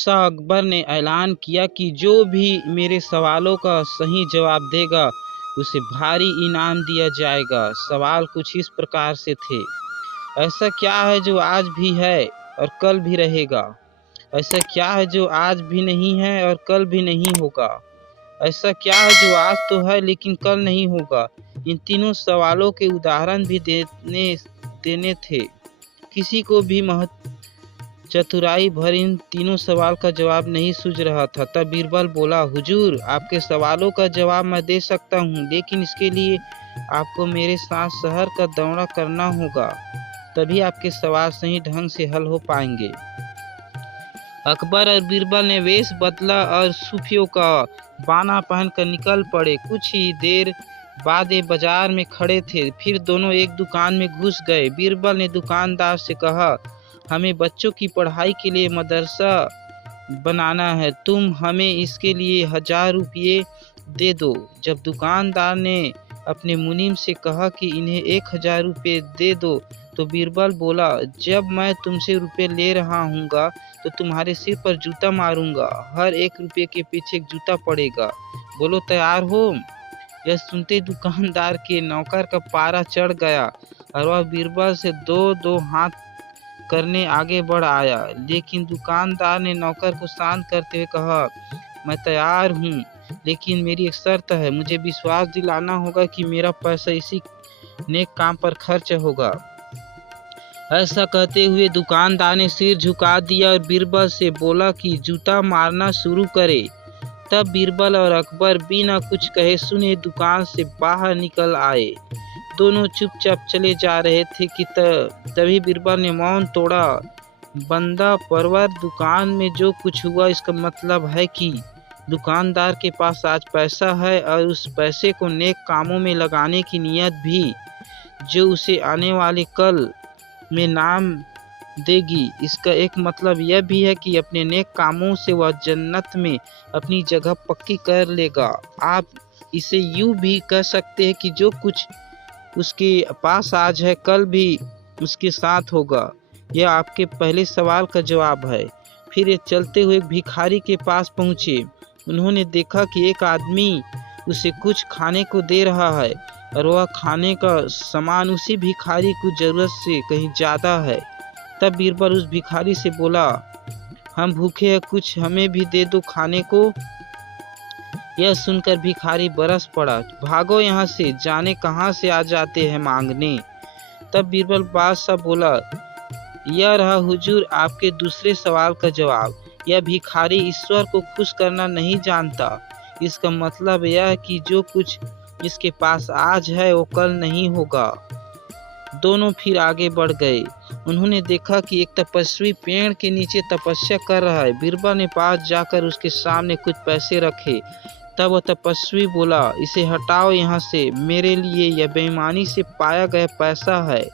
शाह अकबर ने ऐलान किया कि जो भी मेरे सवालों का सही जवाब देगा उसे भारी इनाम दिया जाएगा। सवाल कुछ इस प्रकार से थे। ऐसा क्या है जो आज भी है और कल भी रहेगा? ऐसा क्या है जो आज भी नहीं है और कल भी नहीं होगा? ऐसा क्या है जो आज तो है लेकिन कल नहीं होगा? इन तीनों सवालों के उदाहरण भी देने थे। किसी को भी चतुराई भर इन तीनों सवाल का जवाब नहीं सूझ रहा था। तब बीरबल बोला, हुजूर, आपके सवालों का जवाब मैं दे सकता हूँ, लेकिन इसके लिए आपको मेरे साथ शहर का दौरा करना होगा, तभी आपके सवाल सही ढंग से हल हो पाएंगे। अकबर और बीरबल ने वेश बदला और सूफियों का बाना पहनकर निकल पड़े। कुछ ही देर बाद ये बाजार में खड़े थे। फिर दोनों एक दुकान में घुस गए। बीरबल ने दुकानदार से कहा, हमें बच्चों की पढ़ाई के लिए मदरसा बनाना है, तुम हमें इसके लिए 1000 रुपये दे दो। जब दुकानदार ने अपने मुनीम से कहा कि इन्हें 1000 रुपये दे दो, तो बीरबल बोला, जब मैं तुमसे रुपये ले रहा हूँगा तो तुम्हारे सिर पर जूता मारूंगा। हर 1 रुपये के पीछे एक जूता पड़ेगा। बोलो, तैयार हो? यह सुनते दुकानदार के नौकर का पारा चढ़ गया और वह बीरबल से दो हाथ करने आगे बढ़ आया। लेकिन दुकानदार ने नौकर को शांत करते हुए कहा, मैं तैयार हूँ, लेकिन मेरी एक शर्त है। मुझे विश्वास दिलाना होगा कि मेरा पैसा इसी नेक काम पर खर्च होगा। ऐसा कहते हुए दुकानदार ने सिर झुका दिया और बीरबल से बोला कि जूता मारना शुरू करे। तब बीरबल और अकबर बिना कुछ कहे सुने दुकान से बाहर निकल आए। दोनों चुपचाप चले जा रहे थे कि तभी बीरबल ने मौन तोड़ा। बंदा परवर, दुकान में जो कुछ हुआ इसका मतलब है कि दुकानदार के पास आज पैसा है और उस पैसे को नेक कामों में लगाने की नीयत भी, जो उसे आने वाले कल में नाम देगी। इसका एक मतलब यह भी है कि अपने नेक कामों से वह जन्नत में अपनी जगह पक्की कर लेगा। आप इसे यूं भी कह सकते हैं कि जो कुछ उसके पास आज है कल भी उसके साथ होगा। यह आपके पहले सवाल का जवाब है। फिर ये चलते हुए भिखारी के पास पहुँचे। उन्होंने देखा कि एक आदमी उसे कुछ खाने को दे रहा है और वह खाने का सामान उसी भिखारी को जरूरत से कहीं ज़्यादा है। तब बीरबल उस भिखारी से बोला, हम भूखे हैं, कुछ हमें भी दे दो खाने को। यह सुनकर भिखारी बरस पड़ा, भागो यहाँ से, जाने कहाँ से आ जाते हैं मांगने। तब बीरबल बादशाह बोला, यह रहा हुजूर आपके दूसरे सवाल का जवाब। यह भिखारी ईश्वर को खुश करना नहीं जानता। इसका मतलब यह है कि जो कुछ इसके पास आज है वो कल नहीं होगा। दोनों फिर आगे बढ़ गए। उन्होंने देखा कि एक तपस्वी पेड़ के नीचे तपस्या कर रहा है। बीरबल ने पास जाकर उसके सामने कुछ पैसे रखे। तब वह तपस्वी बोला, इसे हटाओ यहाँ से, मेरे लिए यह बेईमानी से पाया गया पैसा है,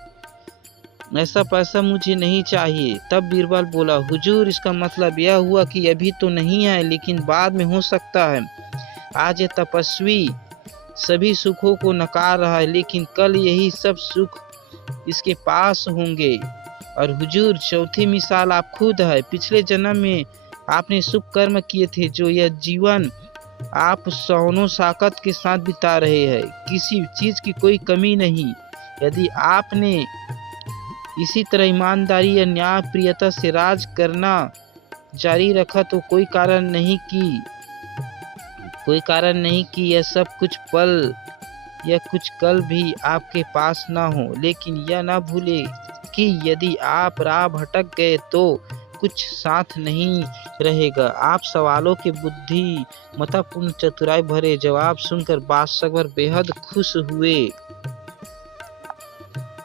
ऐसा पैसा मुझे नहीं चाहिए। तब बीरबल बोला, हुजूर, इसका मतलब यह हुआ कि अभी तो नहीं है, लेकिन बाद में हो सकता है। आज ये तपस्वी सभी सुखों को नकार रहा है, लेकिन कल यही सब सुख इसके पास होंगे। और हुजूर, चौथी मिसाल आप खुद है। पिछले जन्म में आपने शुभ कर्म किए थे, जो यह जीवन आप सौनो साकत के साथ बिता रहे हैं। किसी चीज की कोई कमी नहीं। यदि आपने इसी तरह ईमानदारी या न्याय प्रियता से राज करना जारी रखा तो कोई कारण नहीं कि यह सब कुछ पल या कुछ कल भी आपके पास ना हो। लेकिन यह ना भूले कि यदि आप राह भटक गए तो कुछ साथ नहीं रहेगा। आप सवालों के बुद्धिमत्तापूर्ण चतुराई भरे जवाब सुनकर बादशाह अकबर बेहद खुश हुए।